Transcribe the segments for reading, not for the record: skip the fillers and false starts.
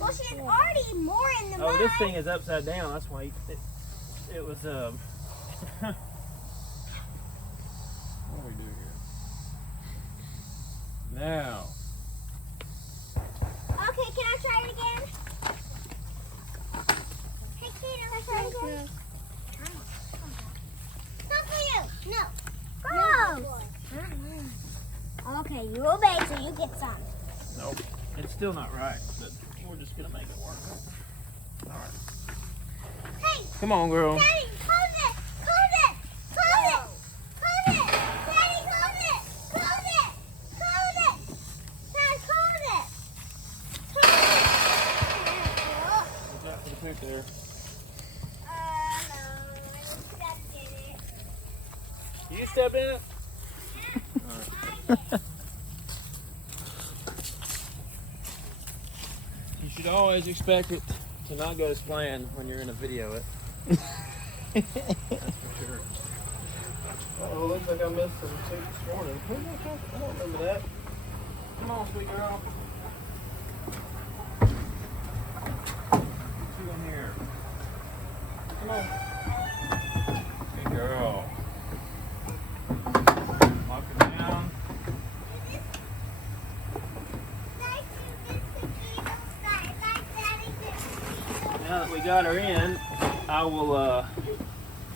Well, she's already more in the mud. Oh, this thing is upside down. That's why it was What do we do here? Now. Okay, can I try it again? Hey, can I try it again? Not for you. No. Go. Okay, you obey, so you get some. nope. It's still not right, but we're just gonna make it work. All right. Hey, Come on, girl. Daddy, close it. Close it. Close it. Close it. Daddy, close it. Close it. Close it. Dad, close it. Close Watch out for the poop there. it. No. I stepped in it. You step in it? You should always expect it to not go as planned when you're in a video it. That's for sure. Oh, looks like I missed some soup this morning. I don't remember that. Come on, sweet girl. What you in here? Come on. Good girl. Lock it down. Now that we got her in, I will,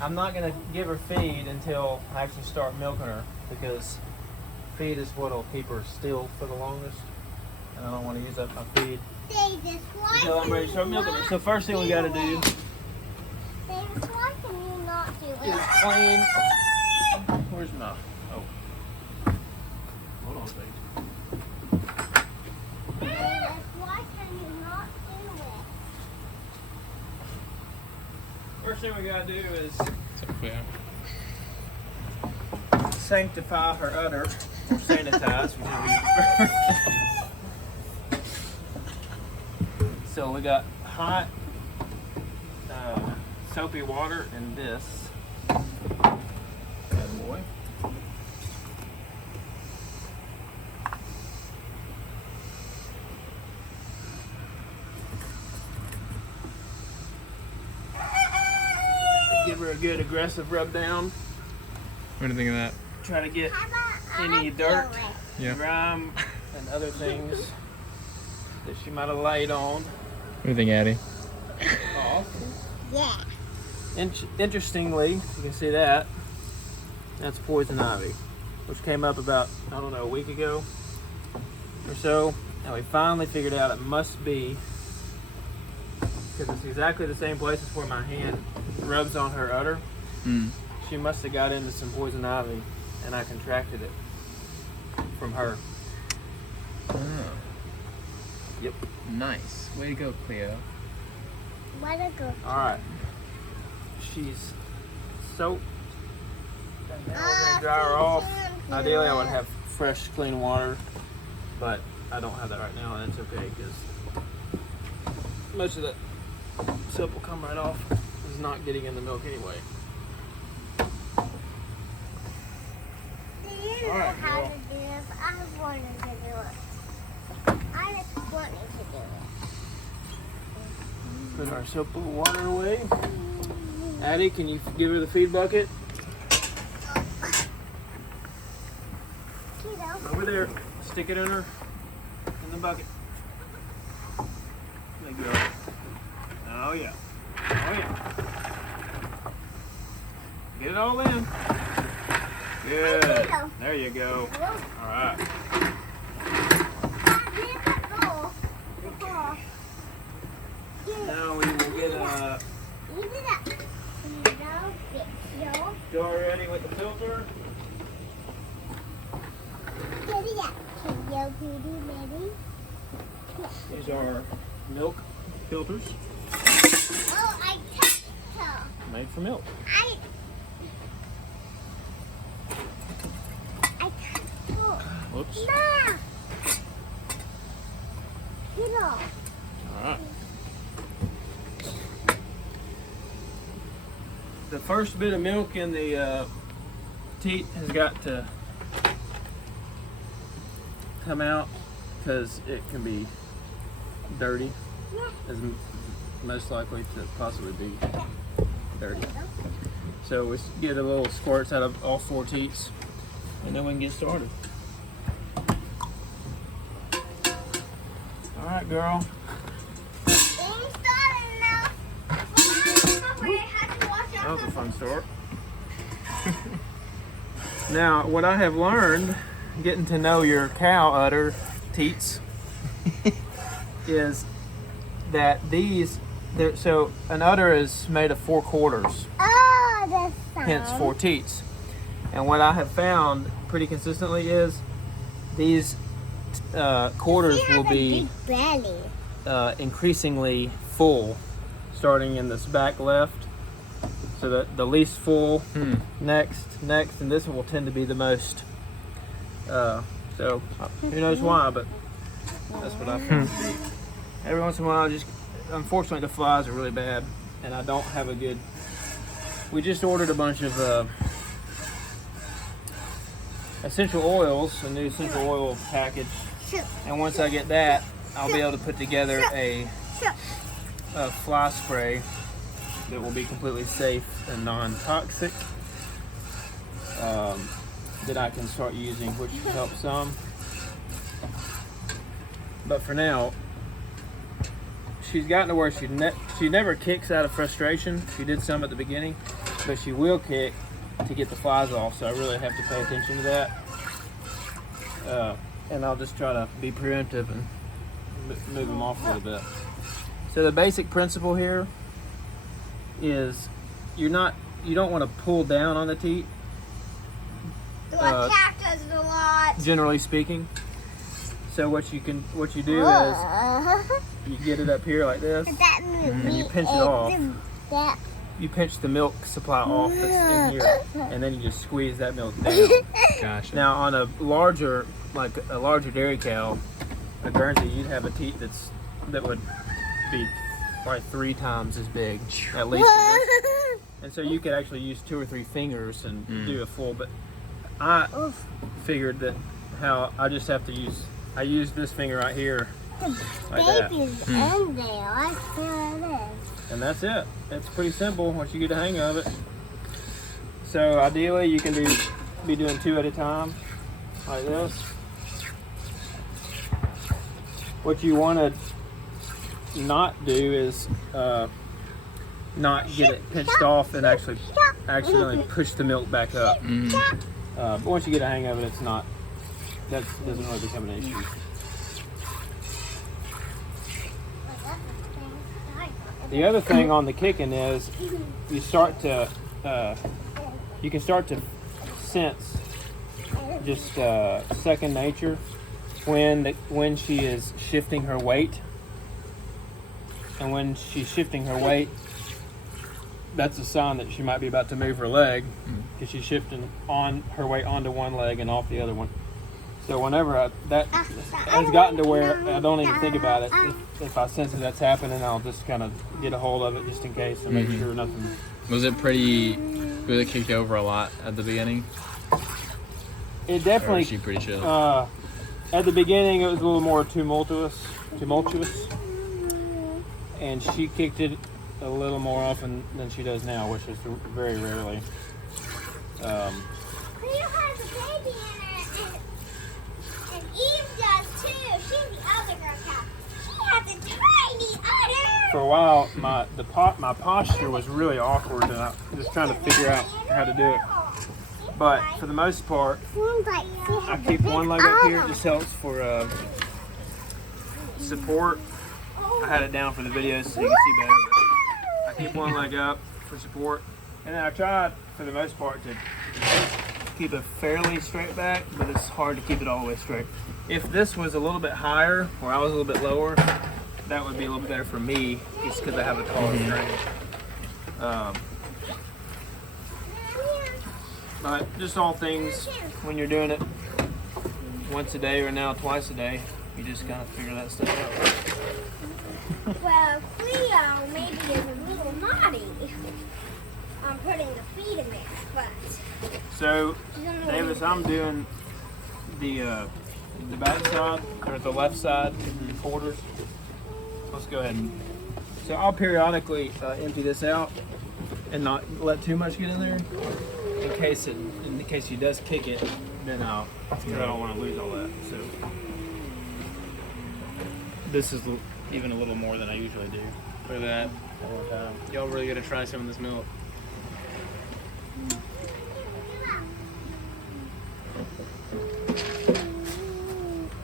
I'm not going to give her feed until I actually start milking her, because feed is what will keep her still for the longest, and I don't want to use up my feed until I'm ready to start milking her. So first thing we got to do is clean. Where's my, oh, hold on, baby. First thing we gotta do is sanctify her udder, or sanitize, whichever you prefer. So we got hot, soapy water in this bad boy. Give her a good aggressive rub down. What do you think of that? Try to get any dirt, Yeah. grime, and other things that she might have laid on What do you think, Addie? off. Yeah. Interestingly, you can see that. That's poison ivy, which came up about, I don't know, a week ago or so. And we finally figured out it must be, because it's exactly the same places where my hand rubs on her udder. She must have got into some poison ivy, and I contracted it from her. Oh. Yep. Nice. Way to go, Cleo. Way to go. All right. She's soaked. And now we're gonna dry her off. Ideally, I would have fresh, clean water, but I don't have that right now, and it's okay because most of that soap will come right off. It's not getting in the milk anyway. Do you know Alright, how girl. to do this? I wanted to do it. I just wanted to do it. Put our soap and water away. Addie, can you give her the feed bucket? Kiddo. Over there. Stick it in her, in the bucket. Good girl. Oh yeah. Oh yeah. Get it all in. Good. There you go. All right. Now we will get a jar ready with the filter. These are milk filters Oh, I touched her. made for milk. I touched her. Whoops. Ma! You know. All right. The first bit of milk in the teat has got to come out because it can be dirty, as most likely to possibly be dirty. So we get a little squirts out of all 4 teats, and then we can get started. All right, girl. That was a fun start. Now, what I have learned, getting to know your cow udder teats, is that so an udder is made of 4 quarters, hence 4 teats. And what I have found pretty consistently is these quarters will be increasingly full, starting in this back left. So the least full, next, and this one will tend to be the most. So who knows why, but that's what I found to be. Every once in a while, unfortunately the flies are really bad, and I don't have a good. We just ordered a bunch of essential oils, a new essential oil package, and once I get that, I'll be able to put together a fly spray that will be completely safe and non-toxic, that I can start using, which should help some. But for now, she's gotten to where she never kicks out of frustration. She did some at the beginning, but she will kick to get the flies off, so I really have to pay attention to that. And I'll just try to be preemptive and move them off a little bit. So the basic principle here is you don't want to pull down on the teat. Cat does it a lot. Generally speaking. So what you do is you get it up here like this, and you pinch it off. You pinch the milk supply off that's in here, and then you just squeeze that milk down. Gotcha. Now on a larger dairy cow, a Guernsey, you'd have a teat that would be like 3 times as big, at least. And so you could actually use 2 or 3 fingers and do a full. But I figured that I just have to use. I use this finger right here, like that. And that's it. It's pretty simple once you get the hang of it. So ideally, you can be doing 2 at a time, like this. What you want to not do is not get it pinched off and actually accidentally push the milk back up. But once you get a hang of it, that doesn't really become an issue. The other thing on the kicking is you can start to sense just second nature when she is shifting her weight. And when she's shifting her weight, that's a sign that she might be about to move her leg, because she's shifting on her weight onto one leg and off the other one. So whenever that has gotten to where I don't even think about it, if I sense that that's happening, I'll just kind of get a hold of it just in case and make sure nothing. Was it really kicked over a lot at the beginning? It definitely. Or was she pretty chill? At the beginning, it was a little more tumultuous, and she kicked it a little more often than she does now, which is very rarely. Cleo has a baby in it, and Eve does too. She's the other girl cow. She has a tiny udder. For a while, my posture was really awkward, and I was just trying to figure out how to do it. But for the most part, I keep one leg up here. It just helps for support. I had it down for the videos so you can see better. But I keep one leg up for support, and then I tried for the most part to keep a fairly straight back, but it's hard to keep it all the way straight. If this was a little bit higher, or I was a little bit lower, that would be a little bit better for me, just because I have a taller frame. But just all things, when you're doing it once a day or now twice a day, you just kind of figure that stuff out. Well, Cleo maybe is a little naughty on putting the feet in there, but So, Davis, I'm doing the The back side or the left side, the quarters. Let's go ahead and. So I'll periodically empty this out and not let too much get in there in case he does kick it. Then I don't want to lose all that. So this is even a little more than I usually do. Look at that. Y'all really gotta try some of this milk.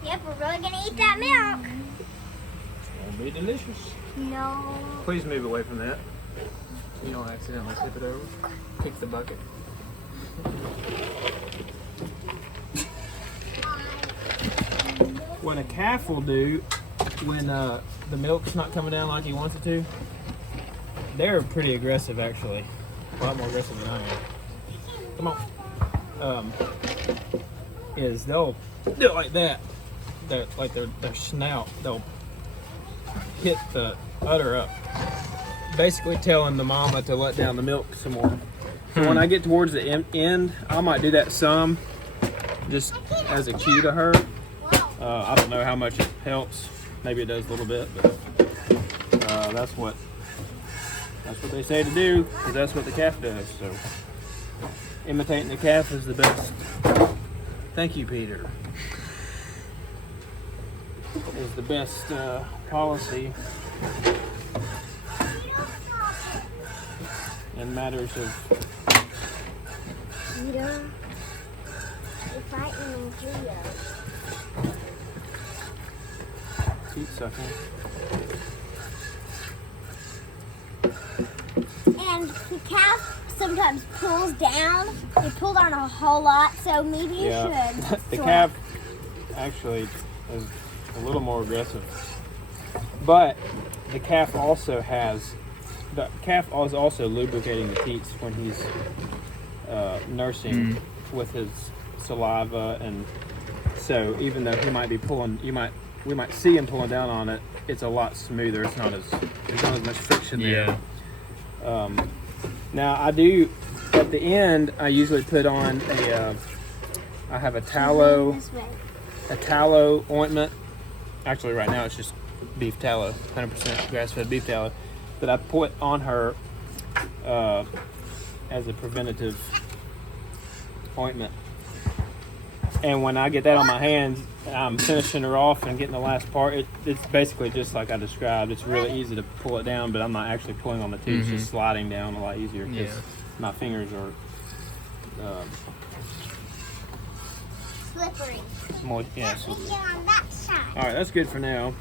Yep, we're really gonna eat that milk. It's gonna be delicious. No. Please move away from that. You don't accidentally tip it over. Kick the bucket. What a calf will do when the milk's not coming down like he wants it to, they're pretty aggressive actually. A lot more aggressive than I am. Come on. Is they'll do it like that. Like their snout, they'll hit the udder up, basically telling the mama to let down the milk some more. So when I get towards the end, I might do that some, just as a cue to her. I don't know how much it helps. Maybe it does a little bit, but that's what they say to do, because that's what the calf does. So imitating the calf is the best. Thank you, Peter. Is the best policy in matters of. Peter, you're frightening Julia. Teeth sucking. And the calf sometimes pulls down. They pull down a whole lot, so maybe you should. The calf actually is a little more aggressive, but the calf is also lubricating the teats when he's nursing with his saliva, and so even though he might be pulling, we might see him pulling down on it, it's a lot smoother. There's not as much friction there. Now I do at the end. I usually put on I have a tallow ointment. Actually, right now it's just beef tallow, 100% grass-fed beef tallow, that I put on her as a preventative ointment. And when I get that on my hands, I'm finishing her off and getting the last part. It's basically just like I described. It's really easy to pull it down, but I'm not actually pulling on the tube. It's just sliding down a lot easier because my fingers are Slippery. more. Yeah. Let me get on that side. All right, that's good for now.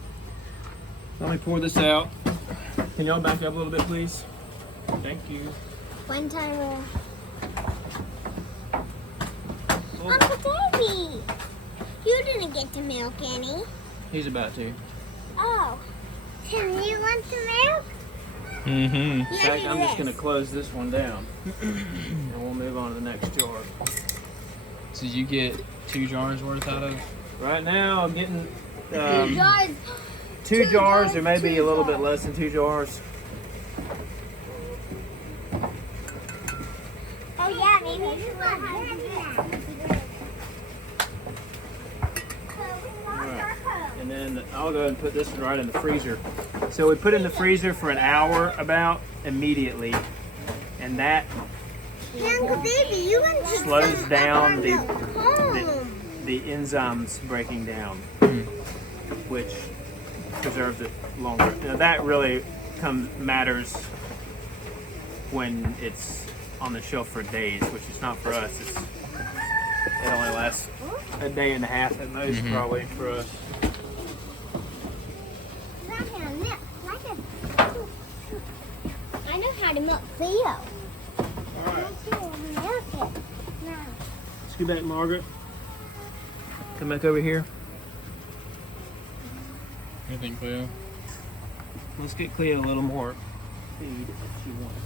Let me pour this out. Can y'all back up a little bit, please? Thank you. One time. Uncle Davey, you didn't get to milk any. He's about to. Oh, can you want some milk? In You fact, do I'm just this. going to close this one down, and we'll move on to the next jar. So you get 2 jars worth out of? Right now, I'm getting Jars. 2 jars, or maybe a little bit less than 2 jars. Oh yeah, maybe you should let her do that. And then I'll go ahead and put this one right in the freezer. So we put it in the freezer for an hour about immediately, and that Uncle Davey, you went to slows down the home. enzymes breaking down, which preserves it longer. Now that really matters when it's on the shelf for days, which is not for us. It only lasts a day and a half at most, probably for us. I know how to milk Theo. All right, scoot back, Margaret. Come back over here. I think, Cleo. Let's get Cleo a little more food if she wants.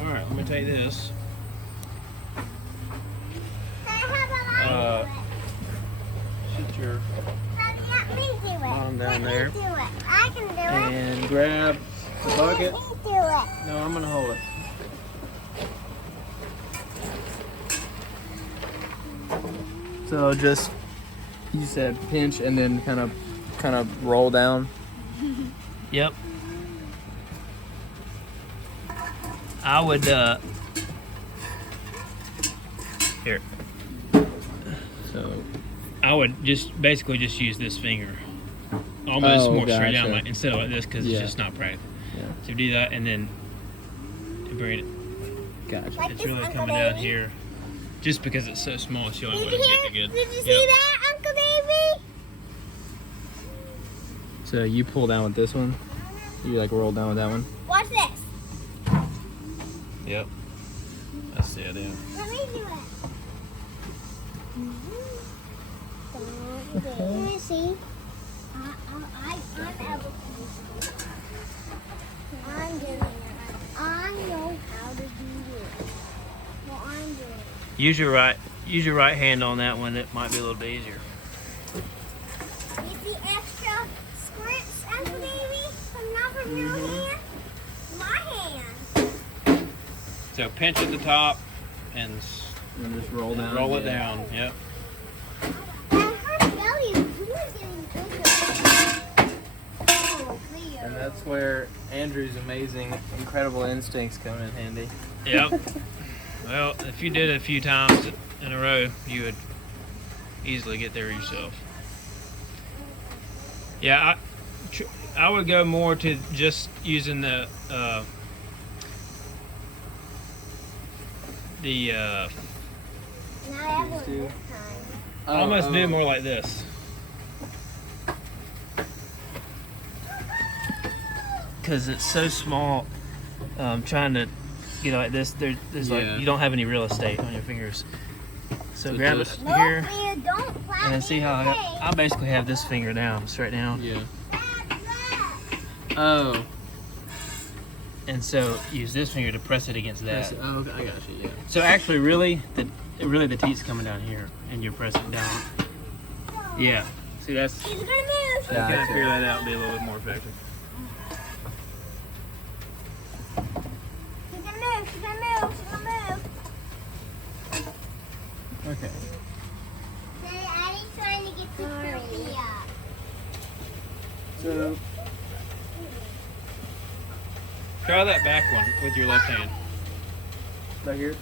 All right, let me take this. Sit your Let me do it. bottom down Let there. me do it. I can do it. And grab the bucket. Let me do it. No, I'm gonna hold it. So just, you said pinch and then kind of roll down. Yep. I would here. So I would basically just use this finger, almost more straight down, gotcha. like instead of like this, because Yeah. it's just not practical. Yeah. So do that, and then bring it. Gotcha. Like It's this, really Uncle coming down Davey? here, just because it's so small. It's the only Did way you to hear? get it good. Did you Yep. see that, Uncle Davey? So you pull down with this one. You like roll down with that one. Watch this. Yep. That's the idea. Let me do it. Can you see? I'm doing it. I know how to do this. Well, I'm doing it. Use your right hand on that one. It might be a little bit easier. You see extra squirts, Uncle Davey? From your hand? My hand. So pinch at the top and And just roll down. roll it yeah. down. Yep. And her belly is getting bigger. Oh, Cleo. And that's where Andrew's amazing, incredible instincts come in handy. Yep. Well, if you did it a few times in a row, you would easily get there yourself. Yeah, I would go more to just using the Now I have one this time. almost do it more like this. Because it's so small, trying to get like this, there's Yeah. like you don't have any real estate on your fingers. So So grab it just- Nope, here, Cleo, don't clap and then see how me I basically have this finger down, straight down. Yeah. in the Oh. And so use this finger to press it against that. Oh, I got you. Yeah. So actually, really the teeth's coming down here, and you're pressing down. Yeah. See, that's He's gonna move. you kind of Gotcha. figure that out and be a little bit more effective. She's gonna move. She's gonna move. She's gonna move. Okay. Say, Addie's trying to get the trophy up. So Try that back one with your left hand. right here.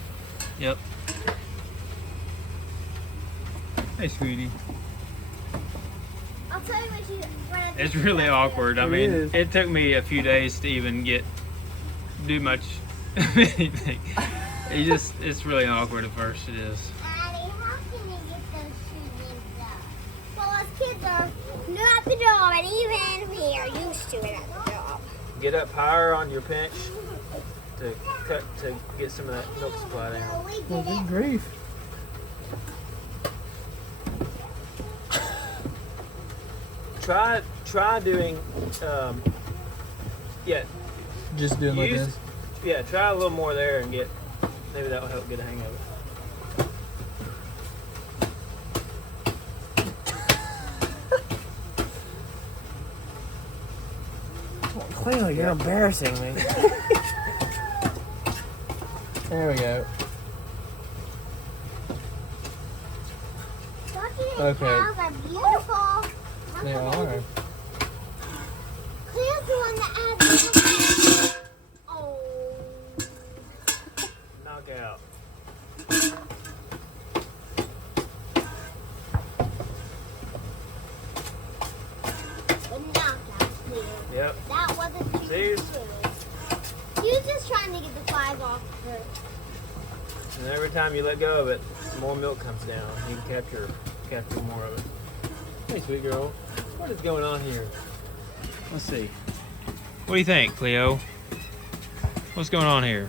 Yep. Hey, sweetie. I'll tell you what I It's really awkward. I It mean, is. it took me a few days to even do much anything. It's really awkward at first. It is. Addie, how can you get those shoes up? Well, us kids are new at the job, and even we are used to it at the job. Get up higher on your pinch to get some of that milk supply down. So we Oh, did good it. grief. Try doing, yeah, Just doing like Use- this. yeah. Try a little more there and maybe that will help get a hang of it. Clearly, you're embarrassing me. There we go. Ducky and Okay. cows are beautiful. They are. Cleo's the one that adds. Oh. Knockout. The knockout, Cleo. Yep. That wasn't too See? good. He was just trying to get the flies off first. And every time you let go of it, more milk comes down. You can capture more of it. Hey, sweet girl. What is going on here? Let's see. What do you think, Cleo? What's going on here?